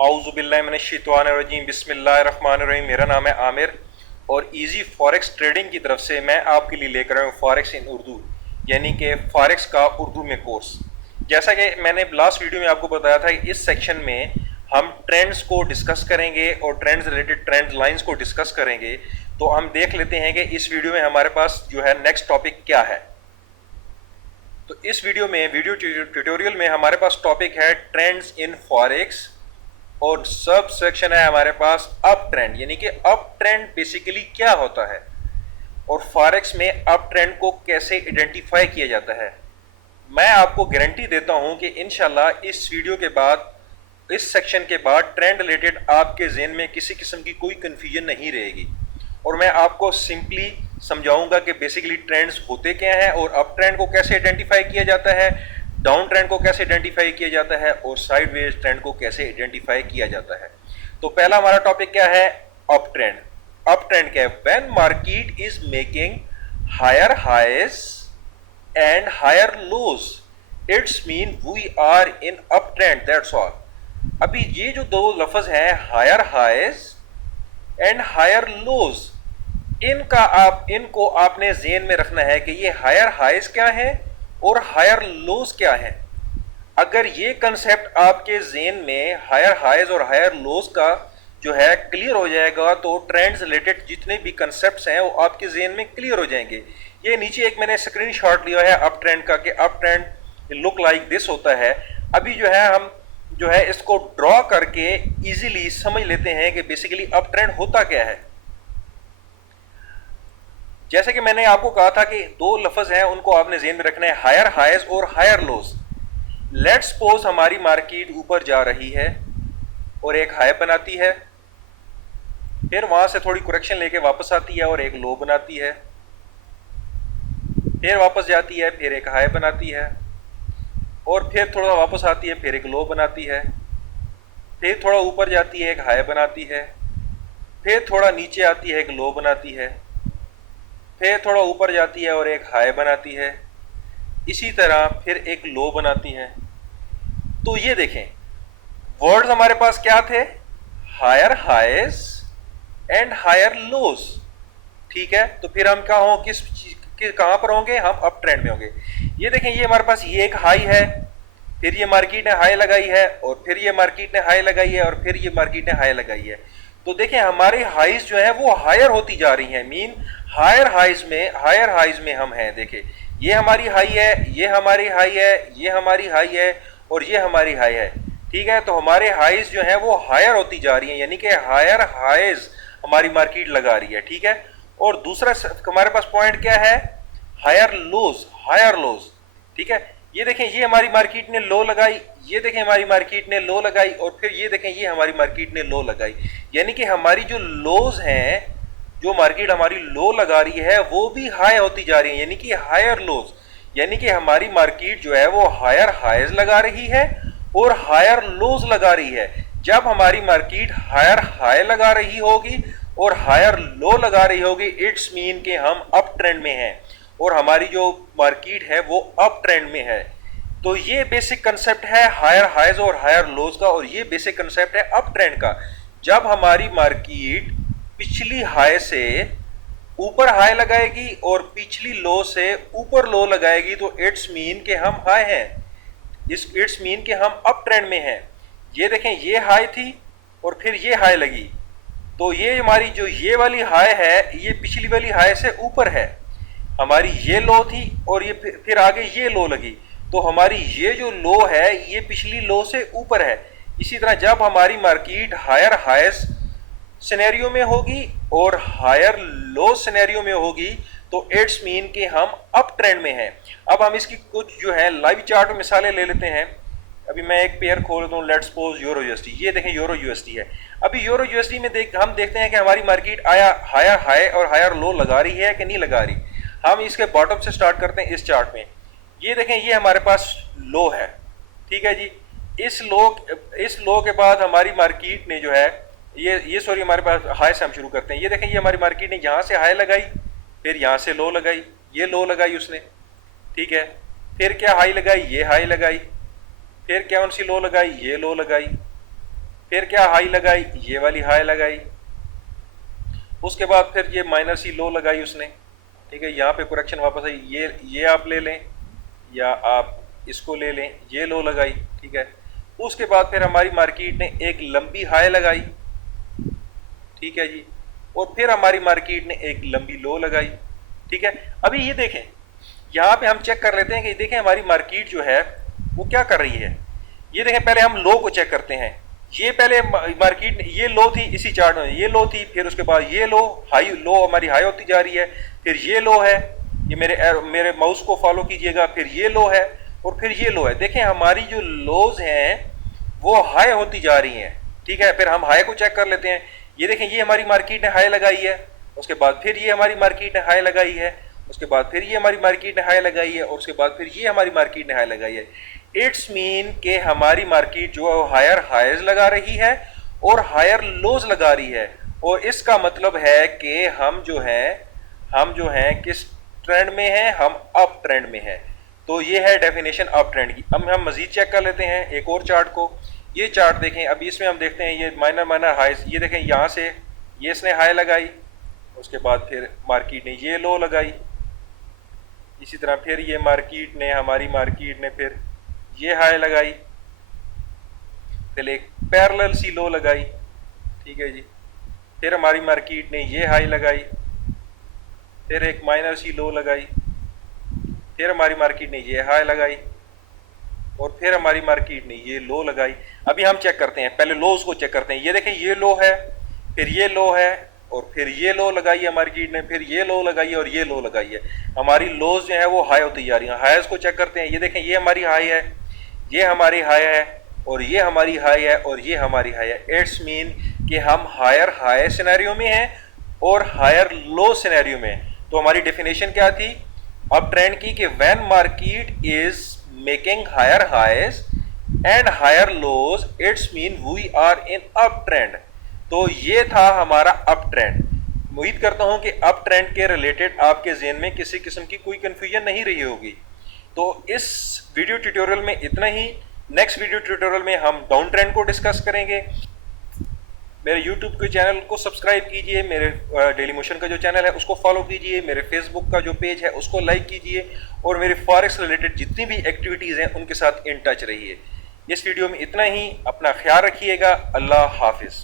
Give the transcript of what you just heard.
औज़ुबिल्लाहिमिनश्शैतानिर्रजीम बिस्मिल्लाहिर्रहमानिर्रहीम। मेरा नाम है आमिर और इजी फॉरेक्स ट्रेडिंग की तरफ से मैं आपके लिए लेकर आया हूँ फॉरेक्स इन उर्दू, यानी कि फॉरेक्स का उर्दू में कोर्स। जैसा कि मैंने लास्ट वीडियो में आपको बताया था, इस सेक्शन में हम ट्रेंड्स को डिस्कस करेंगे और ट्रेंड्स रिलेटेड ट्रेंड लाइंस को डिस्कस करेंगे। तो हम देख लेते हैं कि इस वीडियो में हमारे पास जो है नेक्स्ट टॉपिक क्या है। तो इस वीडियो ट्यूटोरियल में हमारे पास टॉपिक है ट्रेंड्स इन फॉरेक्स और सब सेक्शन है हमारे पास अप ट्रेंड, यानी कि अप ट्रेंड बेसिकली क्या होता है और फॉरेक्स में अप ट्रेंड को कैसे आइडेंटिफाई किया जाता है। मैं आपको गारंटी देता हूं कि इंशाल्लाह इस वीडियो के बाद, इस सेक्शन के बाद ट्रेंड रिलेटेड आपके ज़हन में किसी किस्म की कोई कंफ्यूजन नहीं रहेगी और मैं आपको सिंपली समझाऊंगा कि बेसिकली ट्रेंड्स होते क्या हैं और अप ट्रेंड को कैसे आइडेंटिफाई किया जाता है, डाउन ट्रेंड को कैसे आइडेंटिफाई किया जाता है और साइडवेज ट्रेंड को कैसे आइडेंटिफाई किया जाता है। तो पहला हमारा टॉपिक क्या है? Up trend. अप ट्रेंड क्या है? When market is making higher highs and higher lows, it's mean we are in up trend, that's all. अभी ये जो दो लफ्ज हैं, higher highs and higher lows, इनको आपने ज़हन में रखना है कि ये हायर हाइज क्या है और हायर लोज क्या है। अगर ये कंसेप्ट आपके ज़हन में हायर हाइज और हायर लोज का जो है क्लियर हो जाएगा तो ट्रेंड्स रिलेटेड जितने भी कंसेप्ट्स हैं वो आपके ज़हन में क्लियर हो जाएंगे। ये नीचे एक मैंने स्क्रीनशॉट लिया है अप ट्रेंड का कि up trend look like this होता है। अभी जो है हम जो है इसको ड्रॉ करके इजीली समझ लेते हैं कि बेसिकली अप ट्रेंड होता क्या है। जैसे कि मैंने आपको कहा था कि दो लफ्ज हैं, उनको आपने ज़हन में रखना है, हायर हाइज और हायर लोज। लेट्स सपोज हमारी मार्केट ऊपर जा रही है और एक हाई बनाती है, फिर वहां से थोड़ी करेक्शन लेके वापस आती है और एक लो बनाती है, फिर वापस जाती है, फिर एक हाई बनाती है और फिर थोड़ा वापस आती है, फिर एक लो बनाती है, फिर थोड़ा ऊपर जाती है, एक हाई बनाती है, फिर थोड़ा नीचे आती है, एक लो बनाती है, फिर थोड़ा ऊपर जाती है और एक हाई बनाती है, इसी तरह फिर एक लो बनाती है। तो ये देखें, वर्ड्स हमारे पास क्या थे? Higher highs and higher lows. ठीक है, तो फिर हम क्या हो, कहां पर होंगे? हम अप ट्रेंड में होंगे। ये देखें, ये हमारे पास ये एक हाई है, फिर ये मार्केट ने हाई लगाई है और फिर ये मार्केट ने हाई लगाई है और फिर ये मार्केट ने हाई लगाई है। तो देखें हमारी हाइज जो है वो हायर होती जा रही है, मीन हायर हाइज में हम हैं। देखें, ये हमारी हाई है, ये हमारी हाई है, ये हमारी हाई है और ये हमारी हाई है। ठीक है, तो हमारे हाइज जो है वो हायर होती जा रही है, यानी कि हायर हाइज हमारी मार्केट लगा रही है। ठीक है, और दूसरा हमारे पास पॉइंट क्या है? Higher lows. ठीक है, ये देखें, ये हमारी मार्केट ने लो लगाई, ये देखें हमारी मार्केट ने लो लगाई और फिर ये देखें ये हमारी मार्केट ने लो लगाई, यानी कि हमारी जो लोज हैं, जो मार्केट हमारी लो लगा रही है वो भी हाई होती जा रही है, यानी कि हायर लोज, यानी कि हमारी मार्केट जो है वो हायर हाइज लगा रही है और हायर लोज लगा रही है। जब हमारी मार्केट हायर हाई लगा रही होगी और हायर लो लगा रही होगी, इट्स मीन कि हम अप ट्रेंड में हैं और हमारी जो मार्केट है वो अप ट्रेंड में है। तो ये बेसिक कंसेप्ट है हायर हाइज और हायर लोज का और ये बेसिक कंसेप्ट है अप ट्रेंड का। जब हमारी मार्केट पिछली हाई से ऊपर हाई लगाएगी और पिछली लो से ऊपर लो लगाएगी तो इट्स मीन कि हम हाई हैं, इट्स मीन कि हम अप ट्रेंड में हैं। ये देखें, ये हाई थी और फिर ये हाई लगी, तो ये हमारी जो ये वाली हाई है ये पिछली वाली हाई से ऊपर है। हमारी ये लो थी और ये फिर आगे ये लो लगी, तो हमारी ये जो लो है ये पिछली लो से ऊपर है। इसी तरह जब हमारी मार्केट हायर हाइज सिनेरियो में होगी और हायर लो सिनेरियो में होगी तो इट्स मीन कि हम अप ट्रेंड में हैं। अब हम इसकी कुछ जो है लाइव चार्ट मिसालें ले लेते हैं। अभी मैं एक पेयर खोल दूं, लेट्स सपोज यूरो यूएसडी। ये देखें यूरो यूएसडी है। अभी यूरो यूएसडी में हम देखते हैं कि हमारी मार्केट हायर हाई और हायर लो लगा रही है कि नहीं लगा रही। हम इसके बॉटम से स्टार्ट करते हैं इस चार्ट में। ये देखें, ये हमारे पास लो है। ठीक है जी, इस लो के बाद हमारी मार्केट ने जो है ये सॉरी हमारे पास हाई से हम शुरू करते हैं। ये देखें, ये हमारी मार्केट ने यहाँ से हाई लगाई, फिर यहाँ से लो लगाई, ये लो लगाई उसने। ठीक है, फिर क्या हाई लगाई, ये हाई लगाई, फिर क्या उनसी लो लगाई, ये लो लगाई, फिर क्या हाई लगाई, ये वाली हाई लगाई, उसके बाद फिर ये माइनर सी लो लगाई उसने, ठीक है। यहाँ पे करेक्शन वापस आई, ये आप ले लें या आप इसको ले लें, ये लो लगाई, ठीक है। उसके बाद फिर हमारी मार्केट ने एक लंबी हाई लगाई, ठीक है जी, और फिर हमारी मार्केट ने एक लंबी लो लगाई, ठीक है। अभी ये देखें, यहाँ पे हम चेक कर लेते हैं कि देखें हमारी मार्केट जो है वो क्या कर रही है। ये देखें, पहले हम लो को चेक करते हैं। ये पहले मार्केट, ये लो थी इसी चार्ट में, ये लो थी, फिर उसके बाद ये लो, हाई लो हमारी हाई होती जा रही है, फिर ये लो है, ये मेरे माउस को फॉलो कीजिएगा, फिर ये लो है और फिर ये लो है। देखें हमारी जो लोज हैं वो हाई होती जा रही हैं, ठीक है। फिर हम हाई को चेक कर लेते हैं। ये देखें, ये हमारी मार्केट ने हाई लगाई है, उसके बाद फिर ये हमारी मार्केट ने हाई लगाई है, उसके बाद फिर ये हमारी मार्केट ने हाई लगाई है, और उसके बाद फिर ये हमारी मार्केट ने हाई लगाई है। इट्स मीन के हमारी मार्केट जो है हायर हाइज लगा रही है और हायर लोज लगा रही है, और इसका मतलब है कि हम जो हैं किस ट्रेंड में हैं, हम अप ट्रेंड में हैं। तो ये है डेफिनेशन अप ट्रेंड की। अब हम मजीद चेक कर लेते हैं एक और चार्ट को। ये चार्ट देखें, अभी इसमें हम देखते हैं ये माइनर हाइज, ये देखें यहाँ से ये इसने हाई लगाई, उसके बाद फिर मार्केट ने ये लो लगाई, इसी तरह फिर ये हमारी मार्केट ने फिर ये हाई लगाई, फिर एक पैरेलल सी लो लगाई, ठीक है जी, फिर हमारी मार्केट ने ये हाई लगाई, फिर एक माइनर सी लो लगाई, फिर हमारी मार्केट ने ये हाई लगाई, और फिर हमारी मार्केट ने ये लो लगाई। अभी हम चेक करते हैं, पहले लोज को चेक करते हैं। ये देखें, ये लो है, फिर ये लो है, और फिर ये लो लगाई है मार्केट ने, फिर ये लो लगाई है और ये लो लगाई है। हमारी लोज जो है वो हाई होती जा रही है। हाईज को चेक करते हैं। ये देखें, ये हमारी हाई है, ये हमारी हाई है, और ये हमारी हाई है, और ये हमारी हाई है। इट्स मीन कि हम हायर हाई सिनेरियो में हैं और हायर लो सिनेरियो में हैं। तो हमारी डेफिनेशन क्या थी अप ट्रेंड की, कि when market is making higher highs and higher lows, it's mean we are in up trend. तो ये था हमारा अप ट्रेंड। उम्मीद करता हूं कि अप ट्रेंड के रिलेटेड आपके ज़हन में किसी किस्म की कोई कंफ्यूजन नहीं रही होगी। तो इस वीडियो ट्यूटोरियल में इतना ही। नेक्स्ट वीडियो ट्यूटोरियल में हम डाउन ट्रेंड को डिस्कस करेंगे। मेरे YouTube के चैनल को सब्सक्राइब कीजिए, मेरे डेली मोशन का जो चैनल है उसको फॉलो कीजिए, मेरे फेसबुक का जो पेज है उसको लाइक कीजिए, और मेरे फॉरेक्स रिलेटेड जितनी भी एक्टिविटीज़ हैं उनके साथ इन टच रहिए। इस वीडियो में इतना ही। अपना ख्याल रखिएगा। अल्लाह हाफिज़।